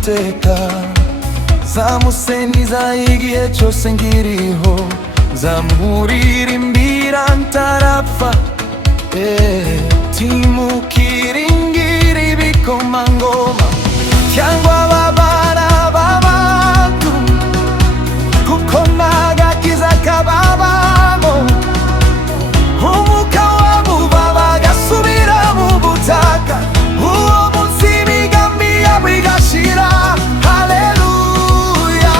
Uwiteka, zamuseniza igihe cyose nkiriho, zamuririmbira ntarapfa. Timukiringire ibikomangoma cyangwa ababana b'abantu, kuko n'agakiza kababamo. Umwuka wabo bagasubira mu butaka, uwo munsi imigambi yabo igashira. Haleluya!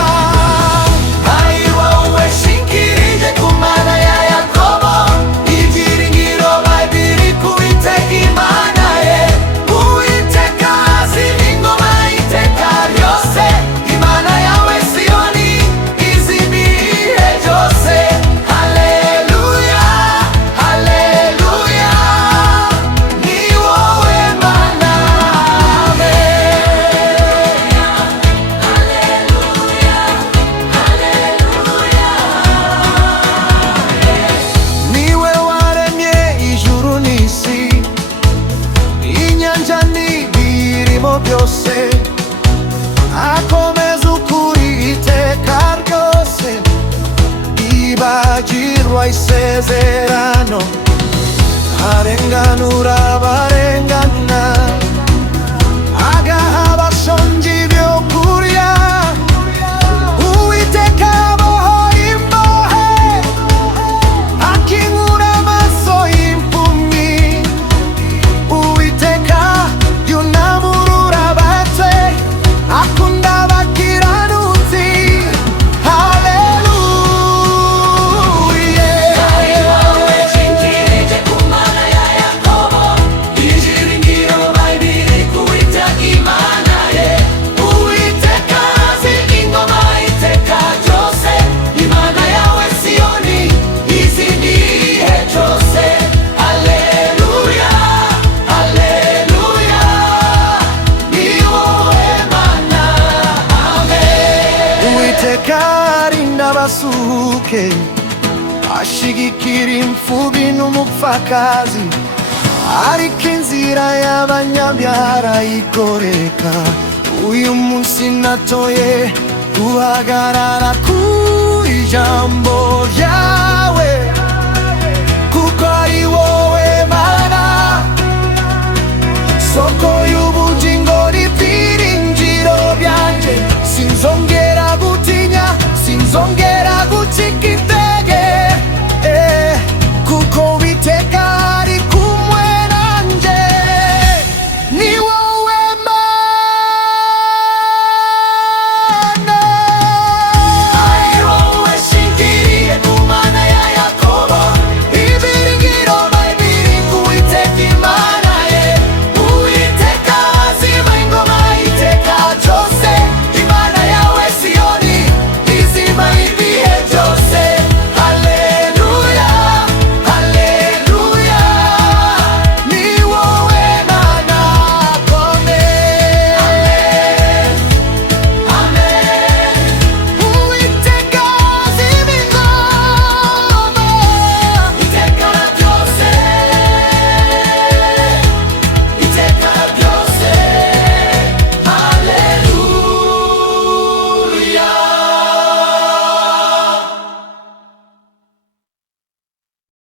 Ari wowe shingikirije ku Mana ya Yakobo, ibyiringiro biri ku Uwiteka Imana ye. Uwiteka azi ingoma iteka ryose, Imana yawe Siyoni izi ibihe byose. Haleluya, haleluya, ni wowe Mana. Niwe waremye ijuru n'isi, inyanja n'ibirimo byose, akomeza ukuri iteka ryose, ibagirwa isezerano, arenganura abarengana, agaha abashonji ibyo kurya. Uwiteka abohora imbohe, akingura amaso y'impumyi. Uwiteka yunamurura abatwe, akunda abakiranutsi. Haleluya! Ari wowe shingikirije ku Mana ya Yakobo, ibyiringiro biri ku Uwiteka Imana ye. Uwiteka azi ingoma iteka ryose, Imana yawe Siyoni izi ibihe byose. Haleluya, haleluya, ni wowe Mana. Amen. Uwiteka arinda abasuhuke, ashigikira imfubyi n'umupfakazi, ariko inzira y'abanyabyaha arayigoreka. Uyu munsi natoye guhagarara ku ijambo ryawe,